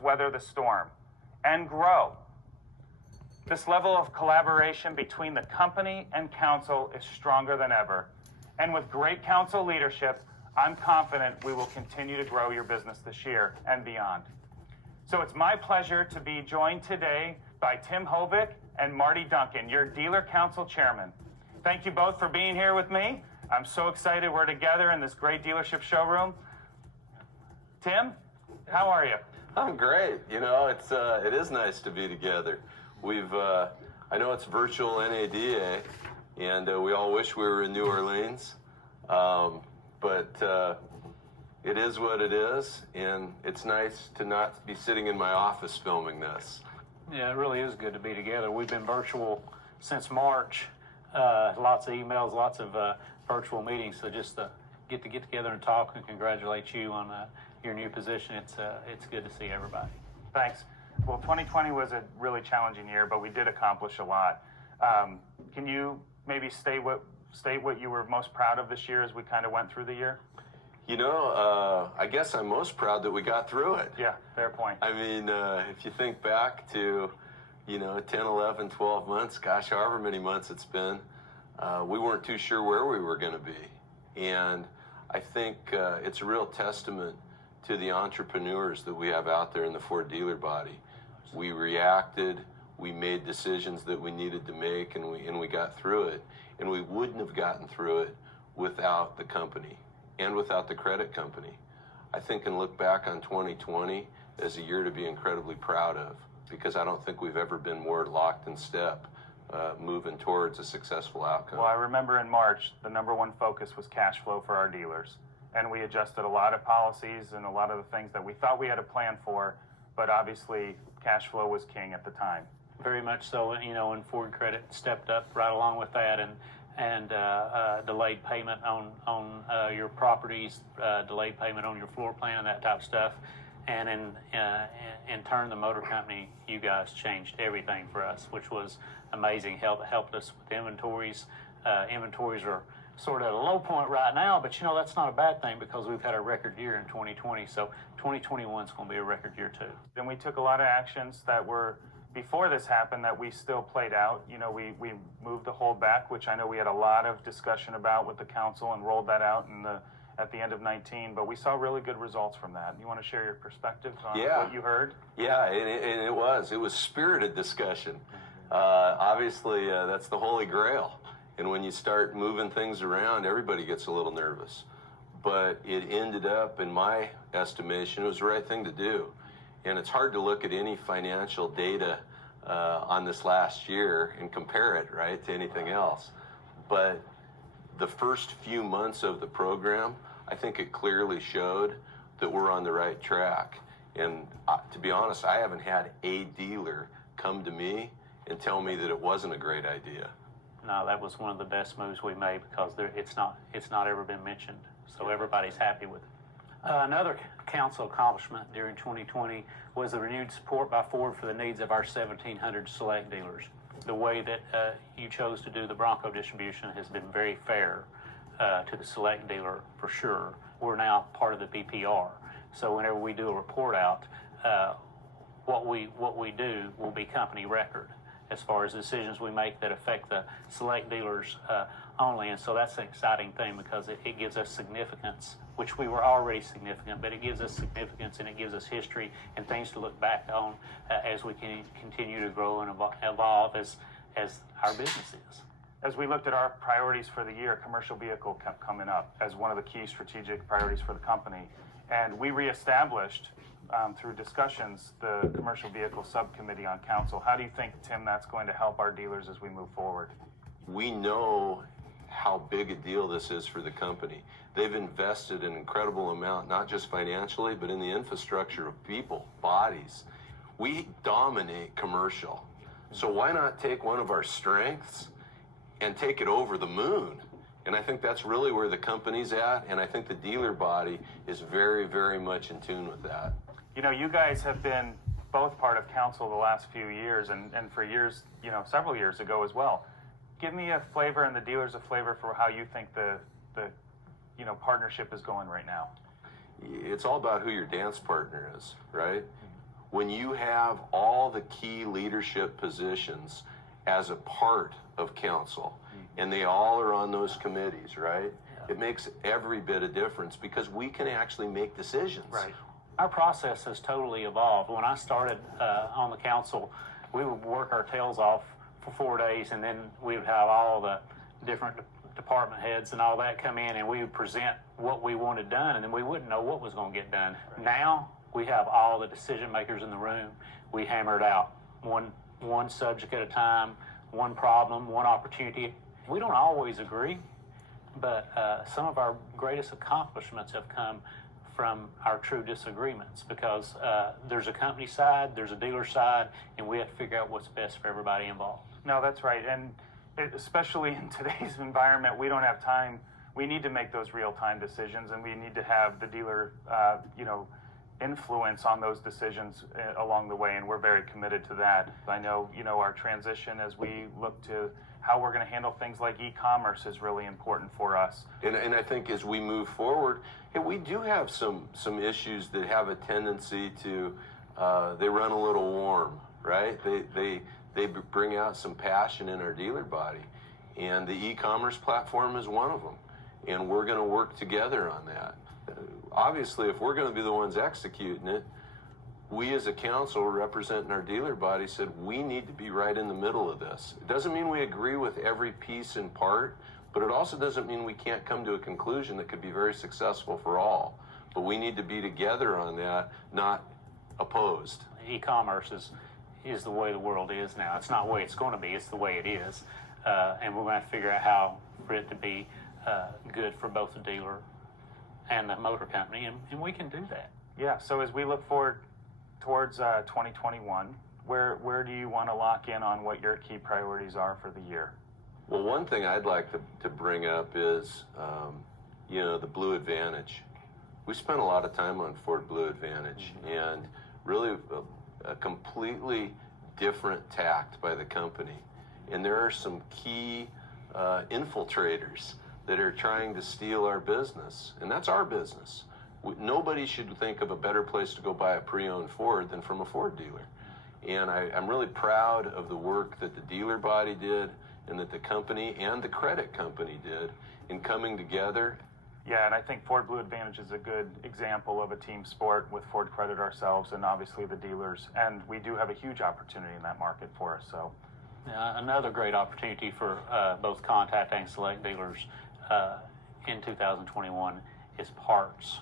weather the storm and grow. This level of collaboration between the company and council is stronger than ever. And with great council leadership, I'm confident we will continue to grow your business this year and beyond. So it's my pleasure to be joined today by Tim Hovick and Marty Duncan, your dealer council chairman. Thank you both for being here with me. I'm so excited we're together in this great dealership showroom. Tim, how are you? I'm great. You know, it is nice to be together. I know it's virtual NADA, and we all wish we were in New Orleans, but it is what it is, and it's nice to not be sitting in my office filming this. Yeah, it really is good to be together. We've been virtual since March. Lots of emails, lots of virtual meetings. So just to get together and talk and congratulate you on your new position. It's good to see everybody. Thanks. Well, 2020 was a really challenging year, but we did accomplish a lot. Can you maybe state what you were most proud of this year as we kind of went through the year? You know, I guess I'm most proud that we got through it. Yeah, fair point. I mean, if you think back to, 10, 11, 12 months, gosh, however many months it's been, we weren't too sure where we were going to be. And I think it's a real testament to the entrepreneurs that we have out there in the Ford dealer body. We reacted, we made decisions that we needed to make, and we got through it. And we wouldn't have gotten through it without the company and without the credit company. I think and look back on 2020 as a year to be incredibly proud of, because I don't think we've ever been more locked in step moving towards a successful outcome. Well, I remember in March, the number one focus was cash flow for our dealers. And we adjusted a lot of policies and a lot of the things that we thought we had a plan for, but obviously cash flow was king at the time. Very much so, and Ford Credit stepped up right along with that and delayed payment on your properties, delayed payment on your floor plan and that type of stuff. And in turn, the motor company, you guys changed everything for us, which was amazing. Helped us with inventories. Inventories are sort of at a low point right now, but that's not a bad thing because we've had a record year in 2020. So 2021 is going to be a record year too. And we took a lot of actions that were before this happened that we still played out. We moved the hold back, which I know we had a lot of discussion about with the council and rolled that out at the end of 19, but we saw really good results from that. You want to share your perspective on what you heard? Yeah, and it was spirited discussion. Obviously, that's the Holy Grail. And when you start moving things around, everybody gets a little nervous. But it ended up, in my estimation, it was the right thing to do. And it's hard to look at any financial data on this last year and compare it, right, to anything else. But the first few months of the program, I think it clearly showed that we're on the right track. And to be honest, I haven't had a dealer come to me and tell me that it wasn't a great idea. No, that was one of the best moves we made because it's not ever been mentioned. So everybody's happy with it. Another council accomplishment during 2020 was the renewed support by Ford for the needs of our 1,700 select dealers. The way that you chose to do the Bronco distribution has been very fair to the select dealer for sure. We're now part of the BPR. So whenever we do a report out, what we do will be company record as far as decisions we make that affect the select dealers only. And so that's an exciting thing because it gives us significance, which we were already significant, but it gives us significance and it gives us history and things to look back on as we can continue to grow and evolve as our business is. As we looked at our priorities for the year, commercial vehicle kept coming up as one of the key strategic priorities for the company. And we reestablished through discussions, the commercial vehicle subcommittee on council. How do you think, Tim, that's going to help our dealers as we move forward? We know how big a deal this is for the company. They've invested an incredible amount, not just financially, but in the infrastructure of people, bodies. We dominate commercial. So why not take one of our strengths and take it over the moon? And I think that's really where the company's at, and I think the dealer body is very, very much in tune with that. You guys have been both part of council the last few years and for years, several years ago as well. Give me a flavor and the dealers a flavor for how you think the partnership is going right now. It's all about who your dance partner is, right? when you have all the key leadership positions as a part of council, and they all are on those committees, right? It makes every bit of difference because we can actually make decisions. Right. Our process has totally evolved. When I started on the council, we would work our tails off for 4 days, and then we would have all the different department heads and all that come in, and we would present what we wanted done, and then we wouldn't know what was going to get done. Right. Now we have all the decision makers in the room. We hammer it out one subject at a time, one problem, one opportunity. We don't always agree, but some of our greatest accomplishments have come from our true disagreements because there's a company side, there's a dealer side, and we have to figure out what's best for everybody involved. No, that's right. And especially in today's environment, we don't have time. We need to make those real-time decisions, and we need to have the dealer, influence on those decisions along the way, and we're very committed to that. I know, our transition as we look to how we're going to handle things like e-commerce is really important for us. And I think as we move forward, we do have some issues that have a tendency to, they run a little warm, right? They bring out some passion in our dealer body. And the e-commerce platform is one of them. And we're going to work together on that. Obviously, if we're going to be the ones executing it, we as a council representing our dealer body said we need to be right in the middle of this. It doesn't mean we agree with every piece and part, but it also doesn't mean we can't come to a conclusion that could be very successful for all. But we need to be together on that, not opposed. E-commerce is the way the world is now. It's not the way it's going to be, it's the way it is. And we're going to have to figure out how for it to be good for both the dealer and the motor company, and we can do that. Yeah, so as we look forward towards 2021, where do you want to lock in on what your key priorities are for the year? Well, one thing I'd like to bring up is, the Blue Advantage. We spent a lot of time on Ford Blue Advantage, and really a completely different tact by the company. And there are some key infiltrators that are trying to steal our business, and that's our business. Nobody should think of a better place to go buy a pre-owned Ford than from a Ford dealer. And I'm really proud of the work that the dealer body did and that the company and the credit company did in coming together. Yeah, and I think Ford Blue Advantage is a good example of a team sport with Ford Credit ourselves and obviously the dealers. And we do have a huge opportunity in that market for us. So, another great opportunity for both Contact and Select dealers in 2021 is parts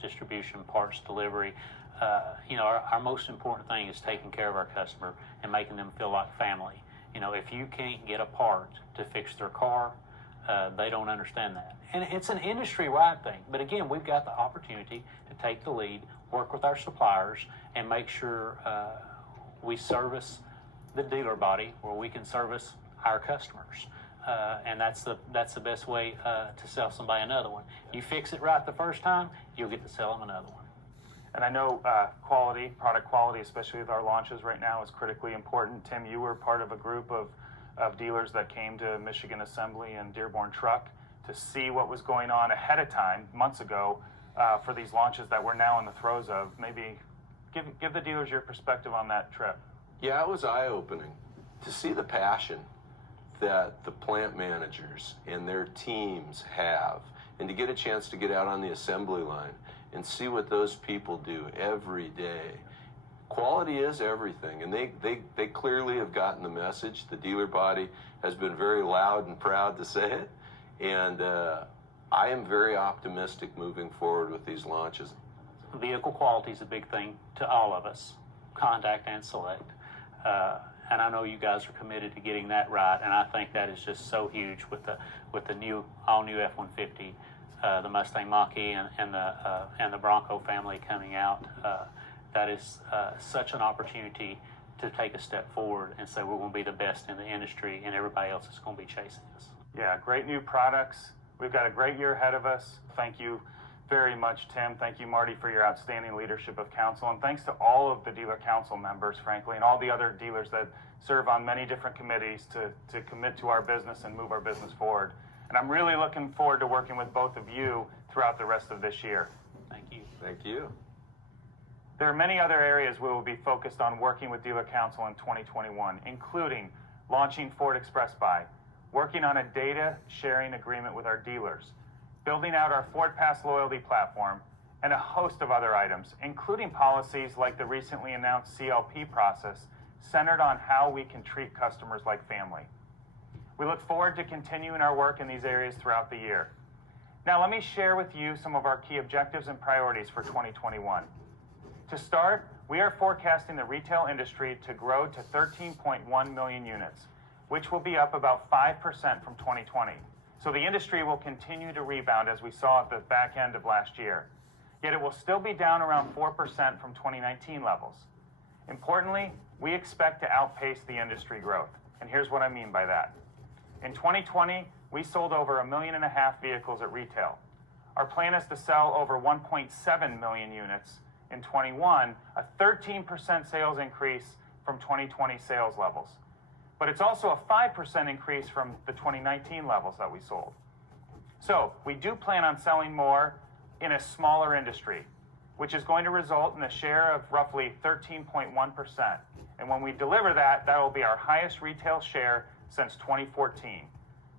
distribution, parts delivery. Our most important thing is taking care of our customer and making them feel like family. If you can't get a part to fix their car, they don't understand that. And it's an industry-wide thing. But again, we've got the opportunity to take the lead, work with our suppliers, and make sure we service the dealer body where we can service our customers. And that's the best way to sell somebody another one. You fix it right the first time, you'll get to sell them another one. And I know product quality, especially with our launches right now, is critically important. Tim, you were part of a group of dealers that came to Michigan Assembly and Dearborn Truck to see what was going on ahead of time, months ago, for these launches that we're now in the throes of. Maybe give the dealers your perspective on that trip. Yeah, it was eye-opening to see the passion that the plant managers and their teams have, and to get a chance to get out on the assembly line and see what those people do every day. Quality is everything, and they clearly have gotten the message. The dealer body has been very loud and proud to say it, and I am very optimistic moving forward with these launches. Vehicle quality is a big thing to all of us, Contact and Select. And I know you guys are committed to getting that right, and I think that is just so huge with the all-new F-150, the Mustang Mach-E, and the Bronco family coming out. That is such an opportunity to take a step forward and say we're going to be the best in the industry, and everybody else is going to be chasing us. Yeah, great new products. We've got a great year ahead of us. Thank you very much, Tim. Thank you, Marty, for your outstanding leadership of council. And thanks to all of the dealer council members, frankly, and all the other dealers that serve on many different committees to commit to our business and move our business forward. And I'm really looking forward to working with both of you throughout the rest of this year. Thank you. Thank you. There are many other areas we will be focused on working with Dealer Council in 2021, including launching Ford Express Buy, working on a data sharing agreement with our dealers, building out our Ford Pass loyalty platform, and a host of other items, including policies like the recently announced CLP process centered on how we can treat customers like family. We look forward to continuing our work in these areas throughout the year. Now, let me share with you some of our key objectives and priorities for 2021. To start, we are forecasting the retail industry to grow to 13.1 million units, which will be up about 5% from 2020. So the industry will continue to rebound as we saw at the back end of last year. Yet it will still be down around 4% from 2019 levels. Importantly, we expect to outpace the industry growth. And here's what I mean by that. In 2020, we sold over 1.5 million vehicles at retail. Our plan is to sell over 1.7 million units in 21, a 13% sales increase from 2020 sales levels. But it's also a 5% increase from the 2019 levels that we sold. So we do plan on selling more in a smaller industry, which is going to result in a share of roughly 13.1%. And when we deliver that, that will be our highest retail share since 2014,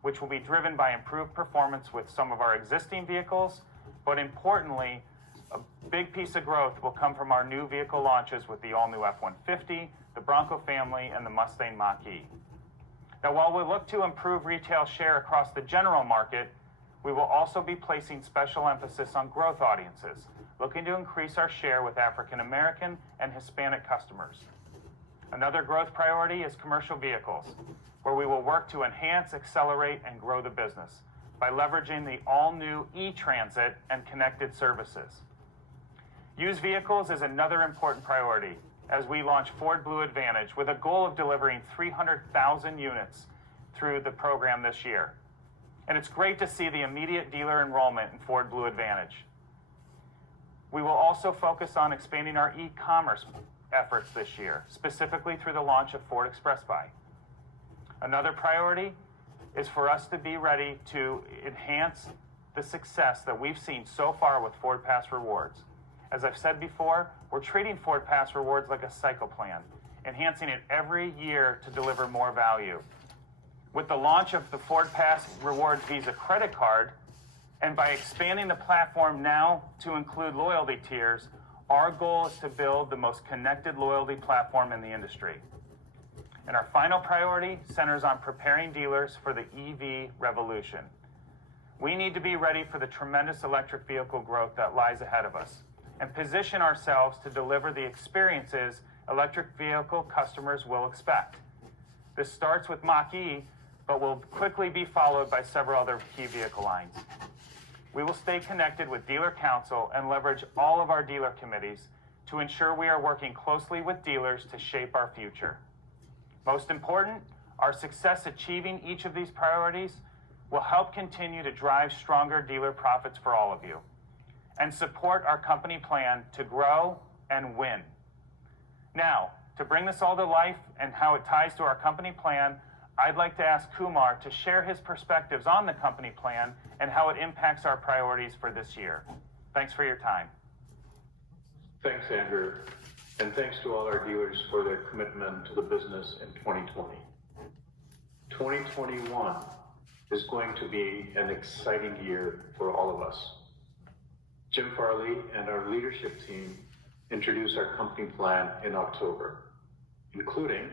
which will be driven by improved performance with some of our existing vehicles, but importantly, a big piece of growth will come from our new vehicle launches with the all-new F-150, the Bronco family, and the Mustang Mach-E. Now, while we look to improve retail share across the general market, we will also be placing special emphasis on growth audiences, looking to increase our share with African American and Hispanic customers. Another growth priority is commercial vehicles, where we will work to enhance, accelerate, and grow the business by leveraging the all-new e-Transit and connected services. Used vehicles is another important priority as we launch Ford Blue Advantage with a goal of delivering 300,000 units through the program this year. And it's great to see the immediate dealer enrollment in Ford Blue Advantage. We will also focus on expanding our e-commerce efforts this year, specifically through the launch of Ford Express Buy. Another priority is for us to be ready to enhance the success that we've seen so far with Ford Pass Rewards. As I've said before, we're treating Ford Pass Rewards like a cycle plan, enhancing it every year to deliver more value. With the launch of the Ford Pass Rewards Visa credit card, and by expanding the platform now to include loyalty tiers, our goal is to build the most connected loyalty platform in the industry. And our final priority centers on preparing dealers for the EV revolution. We need to be ready for the tremendous electric vehicle growth that lies ahead of us and position ourselves to deliver the experiences electric vehicle customers will expect. This starts with Mach-E, but will quickly be followed by several other key vehicle lines. We will stay connected with Dealer Council and leverage all of our dealer committees to ensure we are working closely with dealers to shape our future. Most important, our success achieving each of these priorities will help continue to drive stronger dealer profits for all of you and support our company plan to grow and win. Now, to bring this all to life and how it ties to our company plan, I'd like to ask Kumar to share his perspectives on the company plan and how it impacts our priorities for this year. Thanks for your time. Thanks, Andrew, and thanks to all our dealers for their commitment to the business in 2020. 2021 is going to be an exciting year for all of us. Jim Farley and our leadership team introduced our company plan in October, including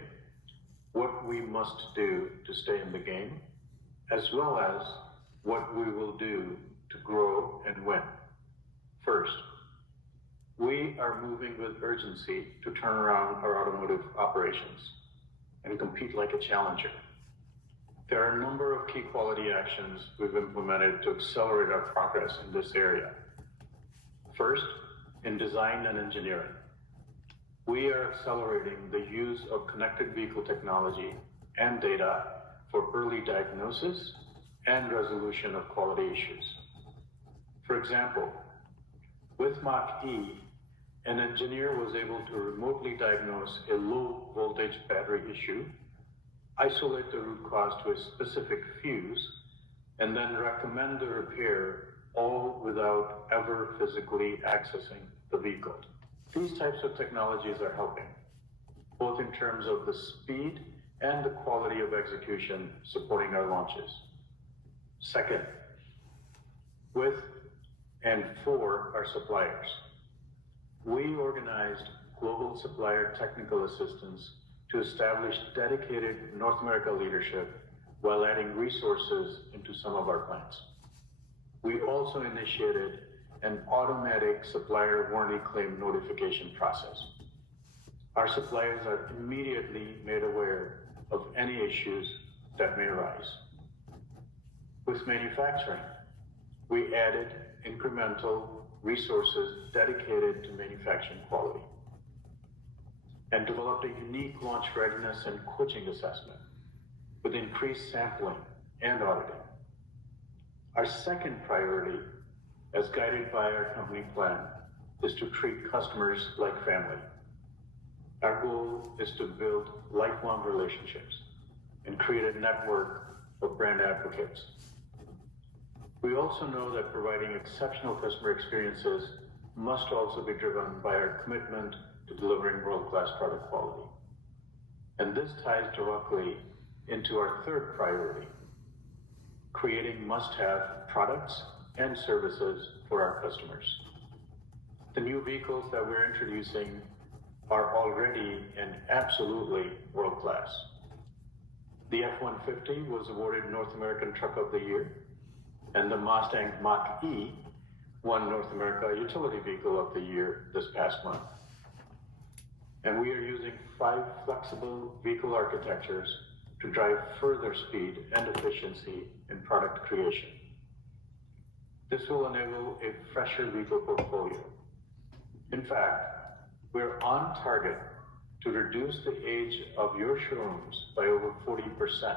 what we must do to stay in the game, as well as what we will do to grow and win. First, we are moving with urgency to turn around our automotive operations and compete like a challenger. There are a number of key quality actions we've implemented to accelerate our progress in this area. First, in design and engineering, we are accelerating the use of connected vehicle technology and data for early diagnosis and resolution of quality issues. For example, with Mach-E, an engineer was able to remotely diagnose a low voltage battery issue, isolate the root cause to a specific fuse, and then recommend the repair, all without ever physically accessing the vehicle. These types of technologies are helping, both in terms of the speed and the quality of execution supporting our launches. Second, with and for our suppliers. We organized global supplier technical assistance to establish dedicated North America leadership while adding resources into some of our plants. We also initiated an automatic supplier warranty claim notification process. Our suppliers are immediately made aware of any issues that may arise. With manufacturing, we added incremental resources dedicated to manufacturing quality and developed a unique launch readiness and coaching assessment with increased sampling and auditing. Our second priority, as guided by our company plan, is to treat customers like family. Our goal is to build lifelong relationships and create a network of brand advocates. We also know that providing exceptional customer experiences must also be driven by our commitment to delivering world-class product quality. And this ties directly into our third priority, creating must-have products and services for our customers. The new vehicles that we're introducing are already and absolutely world-class. The F-150 was awarded North American Truck of the Year, and the Mustang Mach-E won North America Utility Vehicle of the Year this past month. And we are using 5 flexible vehicle architectures to drive further speed and efficiency in product creation. This will enable a fresher vehicle portfolio. In fact, we're on target to reduce the age of your showrooms by over 40%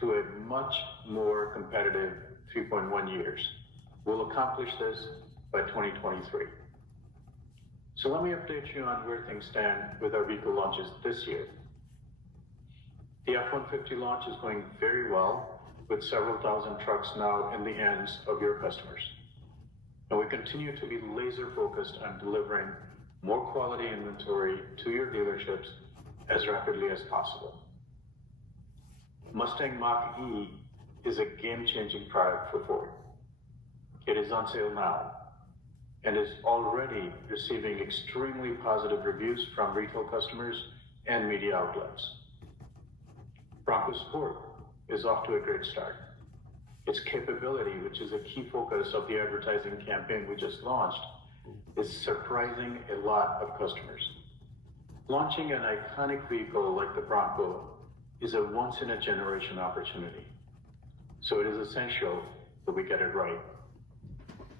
to a much more competitive 3.1 years. We'll accomplish this by 2023. So let me update you on where things stand with our vehicle launches this year. The F-150 launch is going very well, with several thousand trucks now in the hands of your customers. And we continue to be laser focused on delivering more quality inventory to your dealerships as rapidly as possible. Mustang Mach-E is a game-changing product for Ford. It is on sale now and is already receiving extremely positive reviews from retail customers and media outlets. Bronco Sport is off to a great start. Its capability, which is a key focus of the advertising campaign we just launched, is surprising a lot of customers. Launching an iconic vehicle like the Bronco is a once-in-a-generation opportunity, so it is essential that we get it right.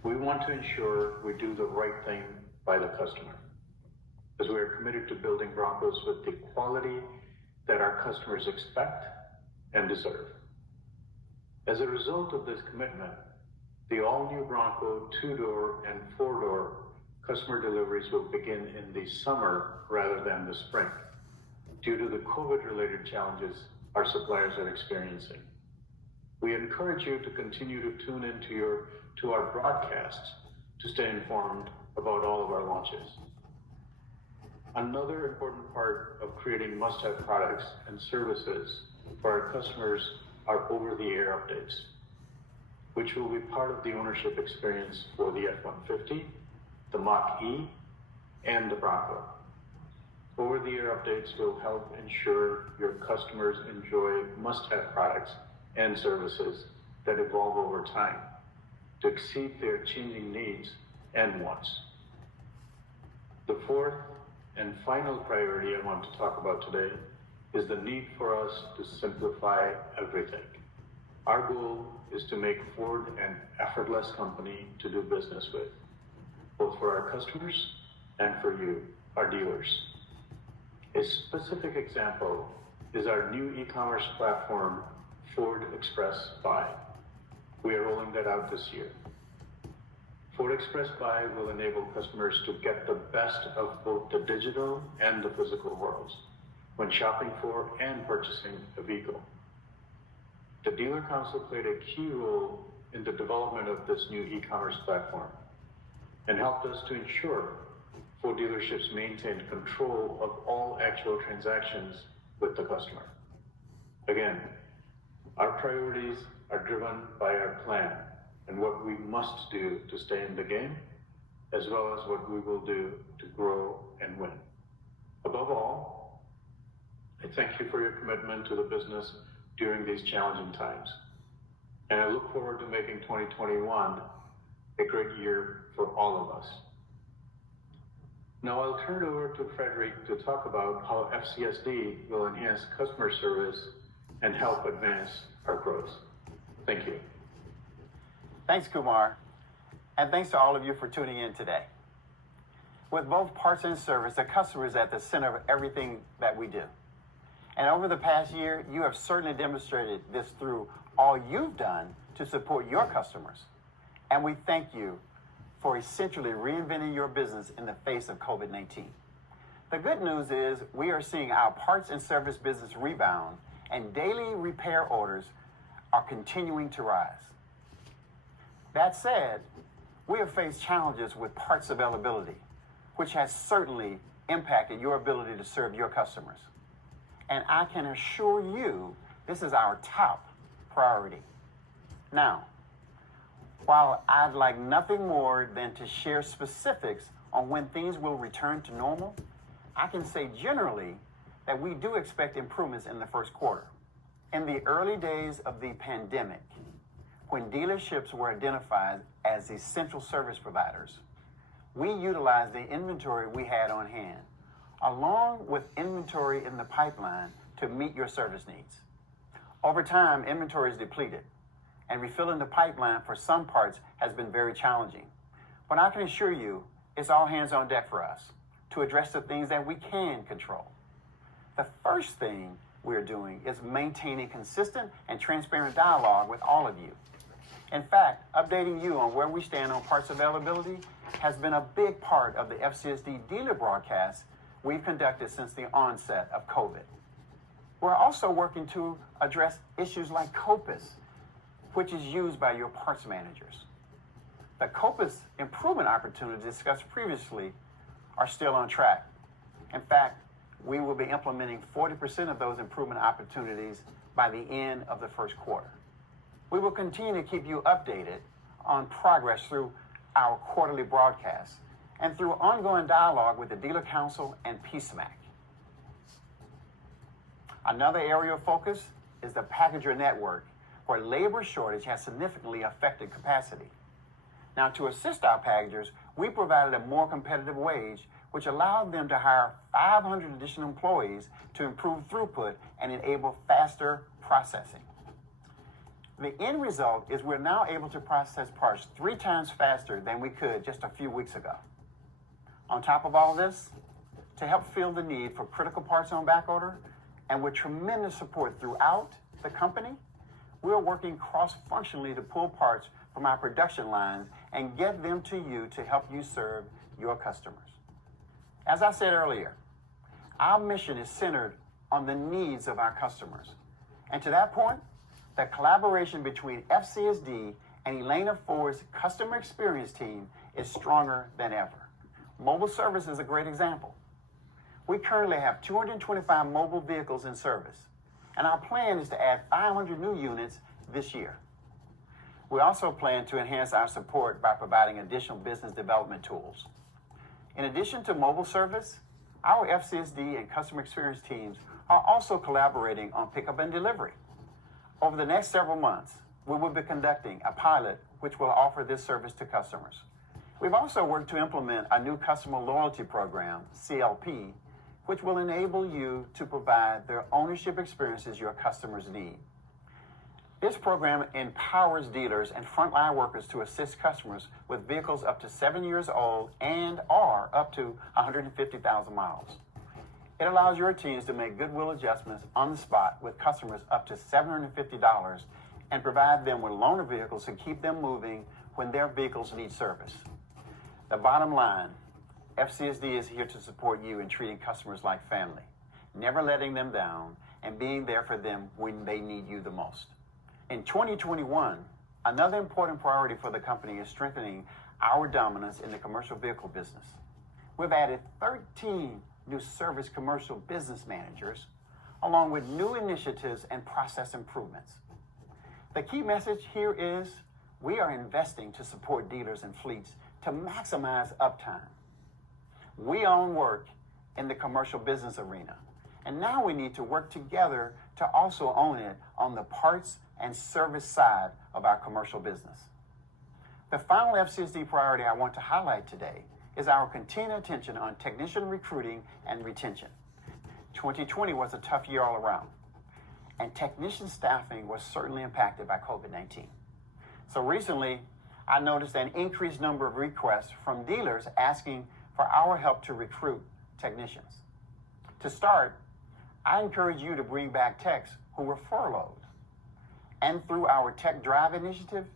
We want to ensure we do the right thing by the customer, as we are committed to building Broncos with the quality that our customers expect and deserve. As a result of this commitment, the all-new Bronco 2-door and 4-door customer deliveries will begin in the summer rather than the spring, due to the COVID-related challenges our suppliers are experiencing. We encourage you to continue to tune into our broadcasts to stay informed about all of our launches. Another important part of creating must-have products and services for our customers are over-the-air updates, which will be part of the ownership experience for the F-150, the Mach-E, and the Bronco. Over-the-air updates will help ensure your customers enjoy must-have products and services that evolve over time to exceed their changing needs and wants. The fourth and final priority I want to talk about today is the need for us to simplify everything. Our goal is to make Ford an effortless company to do business with, both for our customers and for you, our dealers. A specific example is our new e-commerce platform, Ford Express Buy. We are rolling that out this year. Ford Express Buy will enable customers to get the best of both the digital and the physical worlds when shopping for and purchasing a vehicle. The Dealer Council played a key role in the development of this new e-commerce platform and helped us to ensure Ford dealerships maintain control of all actual transactions with the customer. Again, our priorities are driven by our plan and what we must do to stay in the game, as well as what we will do to grow and win. Above all, I thank you for your commitment to the business during these challenging times. And I look forward to making 2021 a great year for all of us. Now I'll turn it over to Frederick to talk about how FCSD will enhance customer service and help advance our growth. Thank you. Thanks, Kumar. And thanks to all of you for tuning in today. With both parts and service, the customer is at the center of everything that we do. And over the past year, you have certainly demonstrated this through all you've done to support your customers. And we thank you for essentially reinventing your business in the face of COVID-19. The good news is we are seeing our parts and service business rebound, and daily repair orders are continuing to rise. That said, we have faced challenges with parts availability, which has certainly impacted your ability to serve your customers. And I can assure you this is our top priority. Now, while I'd like nothing more than to share specifics on when things will return to normal, I can say generally that we do expect improvements in the first quarter. In the early days of the pandemic, when dealerships were identified as essential service providers, we utilized the inventory we had on hand, along with inventory in the pipeline to meet your service needs. Over time, inventory is depleted, and refilling the pipeline for some parts has been very challenging. But I can assure you, it's all hands on deck for us to address the things that we can control. The first thing we're doing is maintaining consistent and transparent dialogue with all of you. In fact, updating you on where we stand on parts availability has been a big part of the FCSD dealer broadcast we've conducted since the onset of COVID. We're also working to address issues like COPIS, which is used by your parts managers. The COPIS improvement opportunities discussed previously are still on track. In fact, we will be implementing 40% of those improvement opportunities by the end of the first quarter. We will continue to keep you updated on progress through our quarterly broadcasts and through ongoing dialogue with the Dealer Council and PSMAC. Another area of focus is the packager network, where labor shortage has significantly affected capacity. Now, to assist our packagers, we provided a more competitive wage, which allowed them to hire 500 additional employees to improve throughput and enable faster processing. The end result is we're now able to process parts 3 times faster than we could just a few weeks ago. On top of all this, to help fill the need for critical parts on backorder, and with tremendous support throughout the company, we're working cross-functionally to pull parts from our production lines and get them to you to help you serve your customers. As I said earlier, our mission is centered on the needs of our customers. And to that point, the collaboration between FCSD and Elena Ford's customer experience team is stronger than ever. Mobile service is a great example. We currently have 225 mobile vehicles in service, and our plan is to add 500 new units this year. We also plan to enhance our support by providing additional business development tools. In addition to mobile service, our FCSD and customer experience teams are also collaborating on pickup and delivery. Over the next several months, we will be conducting a pilot which will offer this service to customers. We've also worked to implement a new customer loyalty program, CLP, which will enable you to provide the ownership experiences your customers need. This program empowers dealers and frontline workers to assist customers with vehicles up to 7 years old and are up to 150,000 miles. It allows your teams to make goodwill adjustments on the spot with customers up to $750 and provide them with loaner vehicles to keep them moving when their vehicles need service. The bottom line, FCSD is here to support you in treating customers like family, never letting them down, and being there for them when they need you the most. In 2021, another important priority for the company is strengthening our dominance in the commercial vehicle business. we've added 13 new service commercial business managers, along with new initiatives and process improvements. The key message here is we are investing to support dealers and fleets to maximize uptime. We own work in the commercial business arena, and now we need to work together to also own it on the parts and service side of our commercial business. The final FCSD priority I want to highlight today is our continued attention on technician recruiting and retention. 2020 was a tough year all around, and technician staffing was certainly impacted by COVID-19. So recently, I noticed an increased number of requests from dealers asking for our help to recruit technicians. To start, I encourage you to bring back techs who were furloughed. And through our Tech Drive initiative,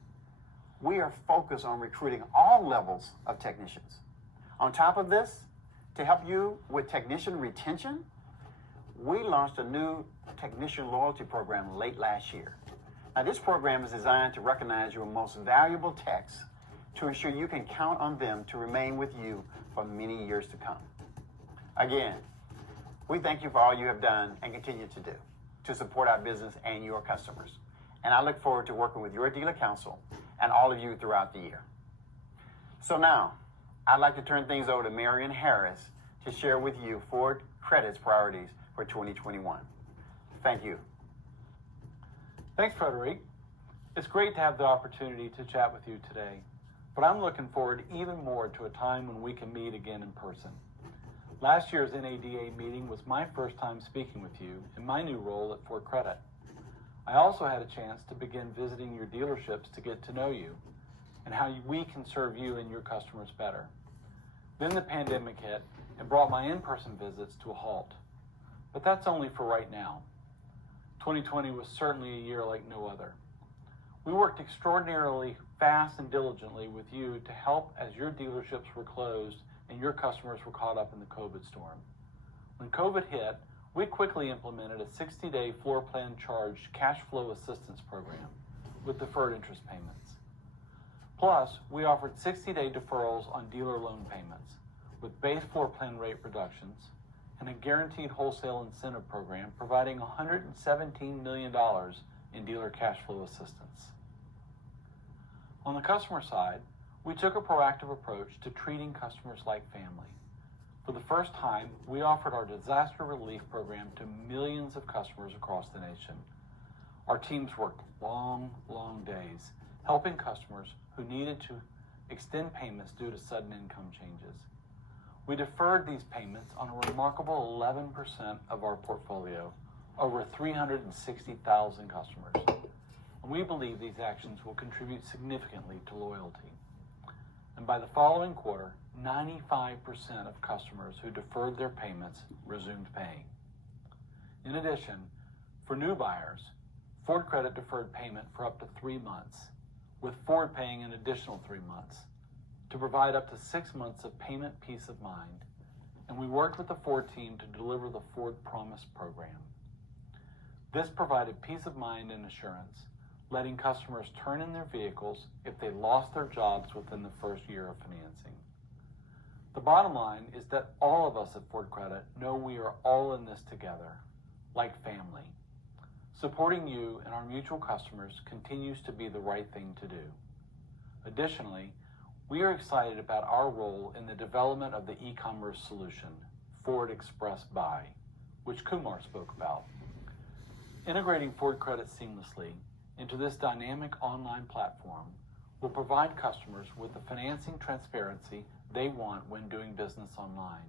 we are focused on recruiting all levels of technicians. On top of this, to help you with technician retention, we launched a new technician loyalty program late last year. Now, this program is designed to recognize your most valuable techs to ensure you can count on them to remain with you for many years to come. Again, we thank you for all you have done and continue to do to support our business and your customers. And I look forward to working with your dealer council and all of you throughout the year. So now, I'd like to turn things over to Marion Harris to share with you Ford Credit's priorities for 2021. Thank you. Thanks, Frederic. It's great to have the opportunity to chat with you today, but I'm looking forward even more to a time when we can meet again in person. Last year's NADA meeting was my first time speaking with you in my new role at Ford Credit. I also had a chance to begin visiting your dealerships to get to know you and how we can serve you and your customers better. Then the pandemic hit and brought my in-person visits to a halt. But that's only for right now. 2020 was certainly a year like no other. We worked extraordinarily fast and diligently with you to help as your dealerships were closed and your customers were caught up in the COVID storm. When COVID hit, we quickly implemented a 60-day floor plan charged cash flow assistance program with deferred interest payments. Plus, we offered 60-day deferrals on dealer loan payments with base floor plan rate reductions and a guaranteed wholesale incentive program providing $117 million in dealer cash flow assistance. On the customer side, we took a proactive approach to treating customers like family. For the first time, we offered our disaster relief program to millions of customers across the nation. Our teams worked long days, helping customers who needed to extend payments due to sudden income changes. We deferred these payments on a remarkable 11% of our portfolio, over 360,000 customers. And we believe these actions will contribute significantly to loyalty. And by the following quarter, 95% of customers who deferred their payments resumed paying. In addition, for new buyers, Ford Credit deferred payment for up to 3 months, with Ford paying an additional 3 months, to provide up to 6 months of payment peace of mind. And we worked with the Ford team to deliver the Ford Promise program. This provided peace of mind and assurance, letting customers turn in their vehicles if they lost their jobs within the first year of financing. The bottom line is that all of us at Ford Credit know we are all in this together, like family. Supporting you and our mutual customers continues to be the right thing to do. Additionally, we are excited about our role in the development of the e-commerce solution, Ford Express Buy, which Kumar spoke about. Integrating Ford Credit seamlessly into this dynamic online platform will provide customers with the financing transparency they want when doing business online.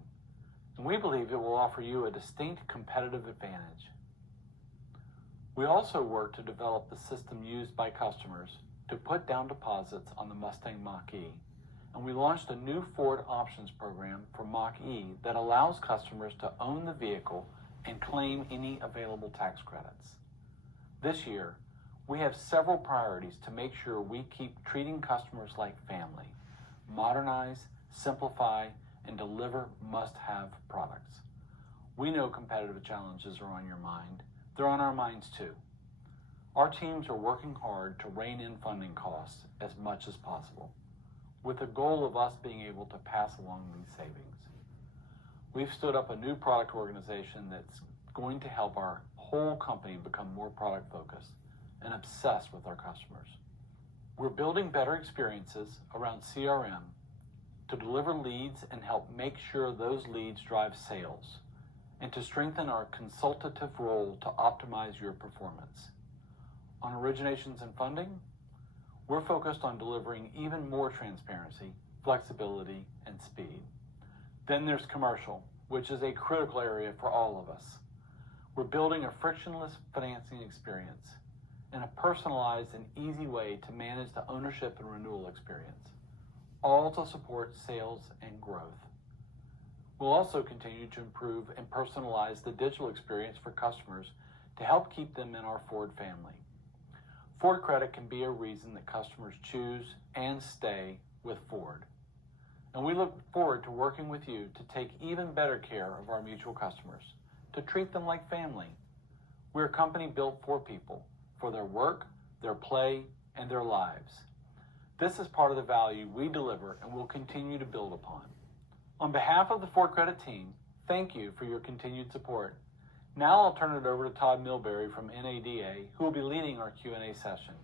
And we believe it will offer you a distinct competitive advantage. We also work to develop the system used by customers to put down deposits on the Mustang Mach-E, and we launched a new Ford Options program for Mach-E that allows customers to own the vehicle and claim any available tax credits. This year, we have several priorities to make sure we keep treating customers like family, modernize, simplify, and deliver must-have products. We know competitive challenges are on your mind. They're on our minds too. Our teams are working hard to rein in funding costs as much as possible, with the goal of us being able to pass along these savings. We've stood up a new product organization that's going to help our whole company become more product focused and obsessed with our customers. We're building better experiences around CRM to deliver leads and help make sure those leads drive sales, and to strengthen our consultative role to optimize your performance. On originations and funding, we're focused on delivering even more transparency, flexibility, and speed. Then there's commercial, which is a critical area for all of us. We're building a frictionless financing experience and a personalized and easy way to manage the ownership and renewal experience, all to support sales and growth. We'll also continue to improve and personalize the digital experience for customers to help keep them in our Ford family. Ford Credit can be a reason that customers choose and stay with Ford. And we look forward to working with you to take even better care of our mutual customers, to treat them like family. We're a company built for people, for their work, their play, and their lives. This is part of the value we deliver and will continue to build upon. On behalf of the Ford Credit team, thank you for your continued support. Now I'll turn it over to Todd Milberry from NADA, who will be leading our Q&A session.